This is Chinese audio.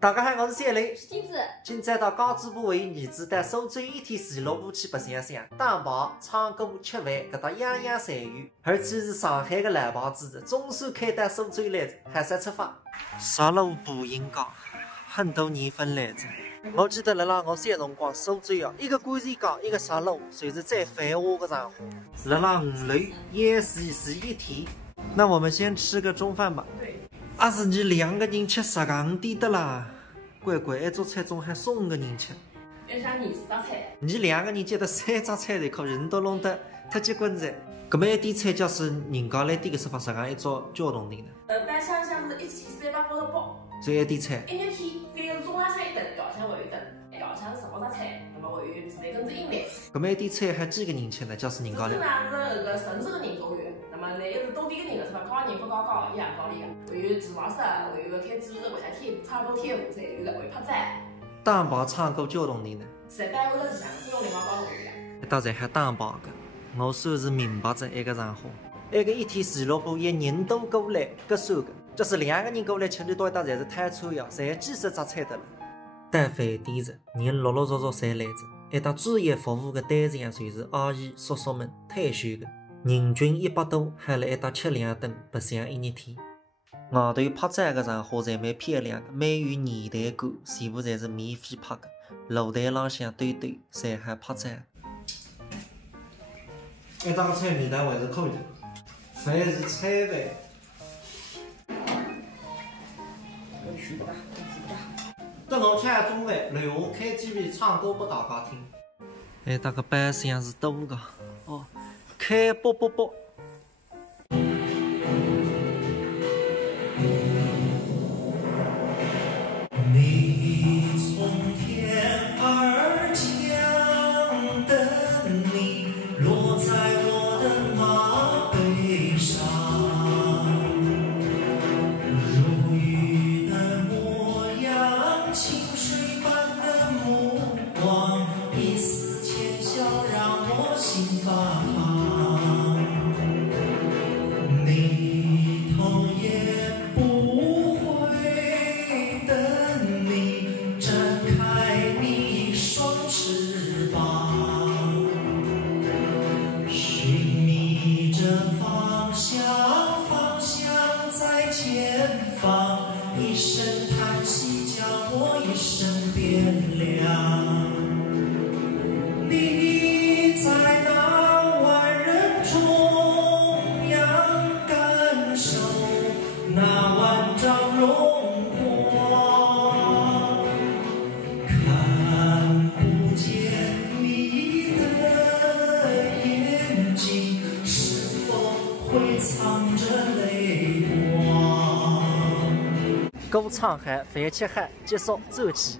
大家好，我是小雷。金子，今朝到江主播为儿子带苏州一天俱乐部去白相相，打牌、唱歌、吃饭，搿搭样样侪有。而且是上海的蓝牌子的，总算可以到苏州来着，海上出发。石路步行街，很多年份来着。我记得辣我小辰光，苏州一个观前街，一个石路，就是最繁华的场合。辣5楼也是一体。那我们先吃个中饭吧。阿是你2个人吃15点的啦，乖乖，一桌菜总还送个人吃。要想24道菜。你2个人接得3张菜才可，人都弄得太结棍子。搿么一点菜假使人家来点个说法，实际上一桌交通锭呢？单厢是1388，就一点菜。一日天，反正中浪向一顿，夜向还有一顿，夜向是18道菜，那么还有3根子饮料。搿么一点菜还几个人吃呢？假使人家来。是个城市的人都有，那么来又是当地的人个，是吧？高人不高高，一样高里个，还有厨房室，还有个开主持的，或者唱歌跳舞侪有个，还有拍展。打牌、唱歌、交通锭呢？侪摆屋头里向，这种地方高头有个。一搭侪还打牌个，我算是明白着一个场合。一个一天俱乐部，一人都过来，搿算个。假使2个人过来吃，就到一搭侪是泰餐呀，侪几十只菜的了。但饭店着，人陆陆续续侪来着。一搭专业服务的单上全是阿姨叔叔们，退休的，人均100多，还辣一搭吃2顿，白相一日天。外头拍展的场合侪蛮漂亮的，蛮有年代感，全部侪是免费拍的，露台浪向堆堆，侪还拍展。一搭菜味道还是可以的，饭是菜饭。等我吃下中饭，然后 KTV 唱歌给大家听。哎，搭个板厢是多个哦，开啵啵啵。你从天而降的你，落在我的马背上，如雨的模样，清水般的目光，一丝浅笑让我心发烫。你头也不回的你，展开你双翅膀，寻觅着方向，方向在前方，一声叹息叫我一生变凉。你在那万人中央感受那万丈荣光，看不见你的眼睛，是否会藏着泪光？歌唱喊，饭吃喊，结束走起。